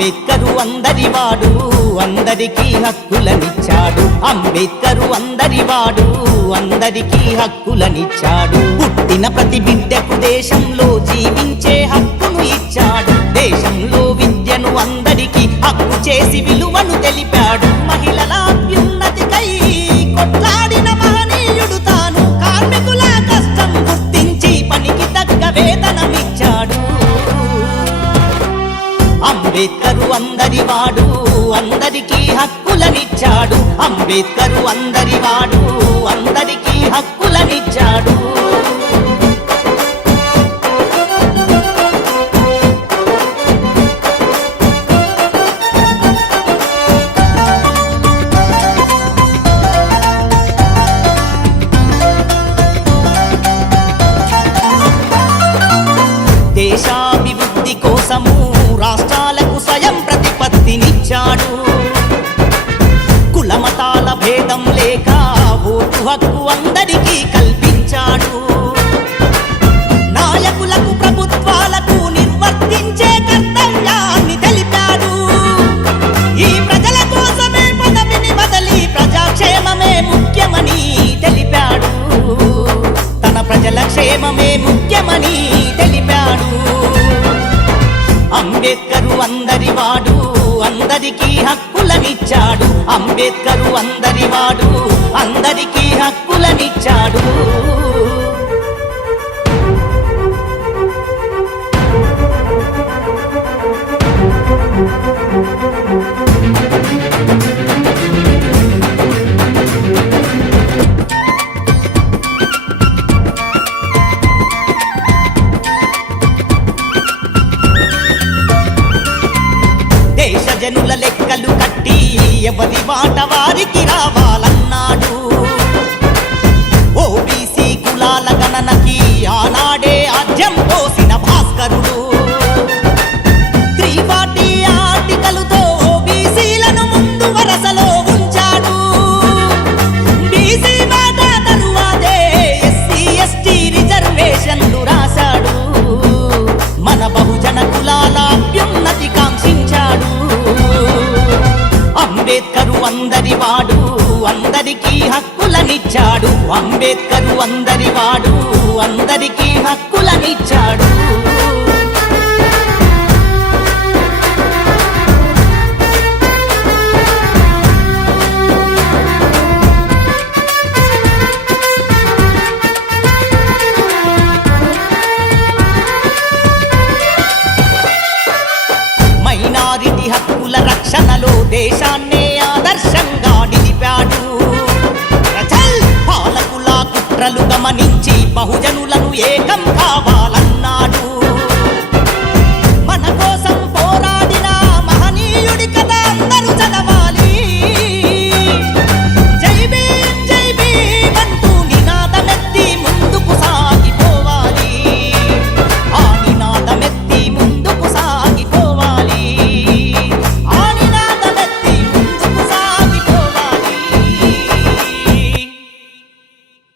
అంబేద్కరు అందరివాడు అందరికీ హక్కులనిచ్చాడు. అంబేద్కరు అందరివాడు అందరికీ హక్కులనిచ్చాడు. పుట్టిన ప్రతి బిడ్డకు దేశంలో జీవించే హక్కును ఇచ్చాడు. దేశంలో విద్యను అందరికీ హక్కు చేసి విలువను తెలిపాడు. మహిళల అభ్యున్నతికై కొట్లాడిన మహనీయుడు తాను. కార్మికుల కష్టం గుర్తించి పనికి తగ్గ వేతనమిచ్చాడు. అంబేద్కరు అందరివాడు అందరికీ హక్కులనిచ్చాడు. అంబేద్కరు అందరివాడు అందరికీ హక్కులనిచ్చాడు. దేశాభివృద్ధి కోసము రాష్ట్రాలకు స్వయం ప్రతిపత్తినిచ్చాడు. కులమతాల భేదం లేక ఓటు హక్కు అందరికీ కల్పించాడు. నాయకులకు ప్రభుత్వాలకు నిర్వర్తించే కర్తవ్యాన్ని తెలిపాడు. ఈ ప్రజల కోసమే పదవిని బదిలీ ప్రజాక్షేమమే ముఖ్యమని తెలిపాడు. తన ప్రజల క్షేమమే ముఖ్యమని తెలిపాడు. అంబేద్కరు అందరివాడు అందరికీ హక్కులనిచ్చాడు. అంబేద్కరు అందరివాడు అందరికీ హక్కులనిచ్చాడు. దేశ జనుల లెక్కలు కట్టి ఎవరి మాట వారికి రావాలన్నాడు. ఓబీసీ కులాల గణనకి ఆనాడే ఆద్యం పోసిన భాస్కరుడు. 340 ఆర్టికలుతో ఓబీసీలను ముందు వరసలో ఉంచాడు. బీసీ మాట తరువాతే ఎస్సీ ఎస్టీ రిజర్వేషన్లు రాశాడు. మన బహుజన కులాల అభ్యున్నతి కాంక్షించాడు. అంబేద్కరు అందరివాడు అందరికీ హక్కులనిచ్చాడు. అంబేద్కరు అందరివాడు అందరికీ హక్కులనిచ్చాడు. మైనారిటీ హక్కుల రక్షణలో దేశాన్నే ఆదర్శంగా నిలిపాడు. పాలకుల కుట్రలు గమనించి బహుజనులను ఏకం కావాలన్నాడు.